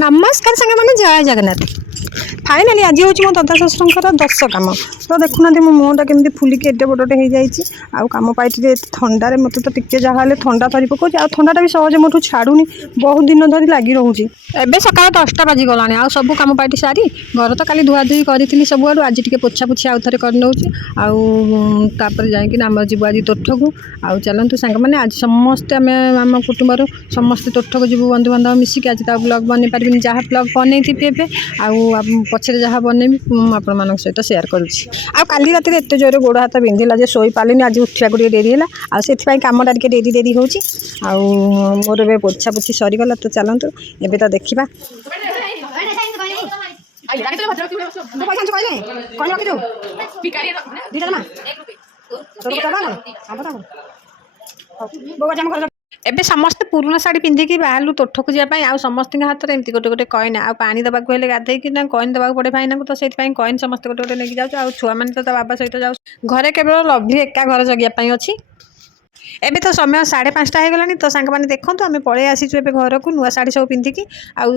नमस्कार सांग मैंने जय जगन्नाथ फाइनाली आज हूँ मो ददा शशुर 10 कम तो देखुना मो मुहटा केमी फुलिकी एडे बड़े हो जाइए आम पाइटी थंडार मत तो टे जहाँ थंडा धरी पकाऊँ आ थंडा भी सहजे मोटू छाड़ूनी बहुत दिन धरी लगी रोचे एवं सका 10टा बाजिगला आ सब कम पाइटी सारी घर तो काली धुआधुई करी सब आड़ू आज टे पोछा पोछी आउ थे करनौची आपर जाकि आम जीव आज तोठ को आउ चलतु सांग मैंने आज समस्ते आम आम कुटुंबर समस्ते तोठ को जीव बंधुबांधव मिसिक आज ब्लग बन पारि जहाँ ब्लग बनई थी पछे जहाँ बनैबी आपण मान सहित सेयार करुँची काली रात एत जोर गोड़ हाथ बिंधिला जे शोई पारे आज उठा डेरी है आपाई कमटा टे डेरी डेरी हो मोर ए पोछा पोछी सरीगला तो चलतु एवं तो देखा एबे समस्त पुराना शाढ़ी पिंधिकी बाहर तोठ को जावाई आ समस्त हाथ में एमती गोटे गोटे कॉइन आ पानी देवाक हेल्ले गाधेकी कॉइन देवाक पड़े भाई को तो से कॉइन समस्त गोटे गोटे नहीं जाऊँ छुआ मैंने तो बाबा सहित जाऊँ घरे केवल लवली एका घर जगियापाई अच्छी एबे तो समय 5:30 हो गलानी तो सांग मैंने देखूँ आम पलि आसीचु घर को नुआ शाढ़ी सब पिंधिकी आउ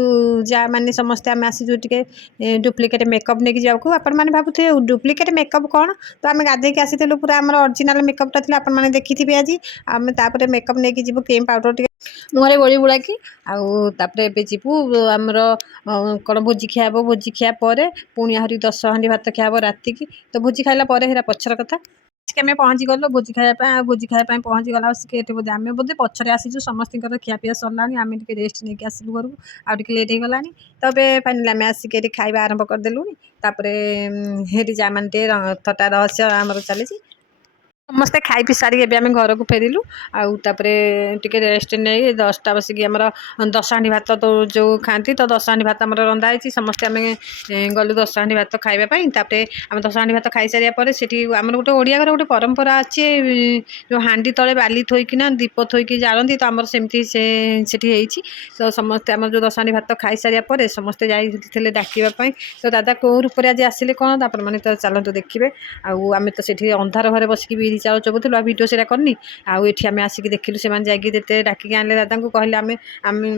जा मैंने समस्ते आम आसीचु टे डुप्लिकेट मेकअप नहीं जाऊँ आपण मैंने भावुथे डुप्लिकेट मेकअप कौन तो आम गाधेकी आसीलु पूरा आम ओरिजिनल मेकअपटा थी आप देखी आज आम तापर मेकअप नहीं जीवु क्रीम पाउडर टे मुहरे गोली बुड़ाकी आउे जीवु आमर कौन भोजी खाब भोजी खाया पुणी आहरी 10 हांडी भात खाब राति की तो भोजी खाइला हेरा पछर कथा आम पहुँची गल भोजी खाया भोजी खाया पहुँची गला बोधे आम बोधे पछरे आसीचु समस्त खियापिया सरला आम रेस्ट नहीं आसलु घर को आगे लेट हो गलानी तबे फाइनाली आम आसिक खाଇବା आरंभ करदेलु हेरी जा मानते थटा रहस्य आमर चली समस्ते खाई पी सारी एवं आम घर को फेरिलु आउे रेस्ट नहीं 10टा बसिक आम 10 हांडी भात तो जो खाती तो 10 हांडी भात आम रंधाई समस्ते आम गलु 10 हांडी भात खावाई आम 10 हांडी भात खाई सारापर से आम गोटे ओडिया घर गोटे परंपरा अच्छे जो हांडी तले बाली थोकिना दीप थोकी जालती तो आमर सेमती से तो समस्ते आम जो 10 हांडी भात खाई सारापर समस्ते जाते डाकवाई तो दादा कौ रूप आज आसिले कौन आप तो चलतु देखिए आम तो से अंधार घरे बसिक बिरी चाउल चबुलु भिडियो से करनी आठी आम आसिक देखिलु से जाते डाकिक आने दादा को कहले आम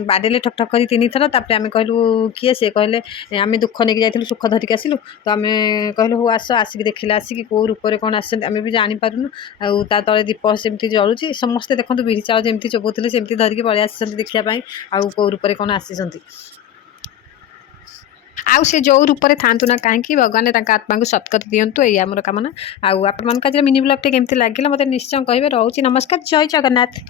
बाड़े ठक ठक कर 3 थर तापर आम कहलु किए से कहले आम दुख नहीं जाइलु सुख धरिक आसिलु तो आम कहलु हो आस आसिक देखिले आसिक कौ रूप कौन आम भी जानीपारुनु आ तले दीप सेमती जलुची समस्ते देखते बिरी चाउल जमी चबुले सेमती धरिकी पलि आसी देखापी आउ कौ रूप कौन आसी आउ से जो रूप में था ना कहीं भगवान आत्मा को सत्कति दिंतु यही आमर कामना आज मिनी ब्लॉग टे केमती लगे मत निश्चय कहे रोचे नमस्कार जय जगन्नाथ।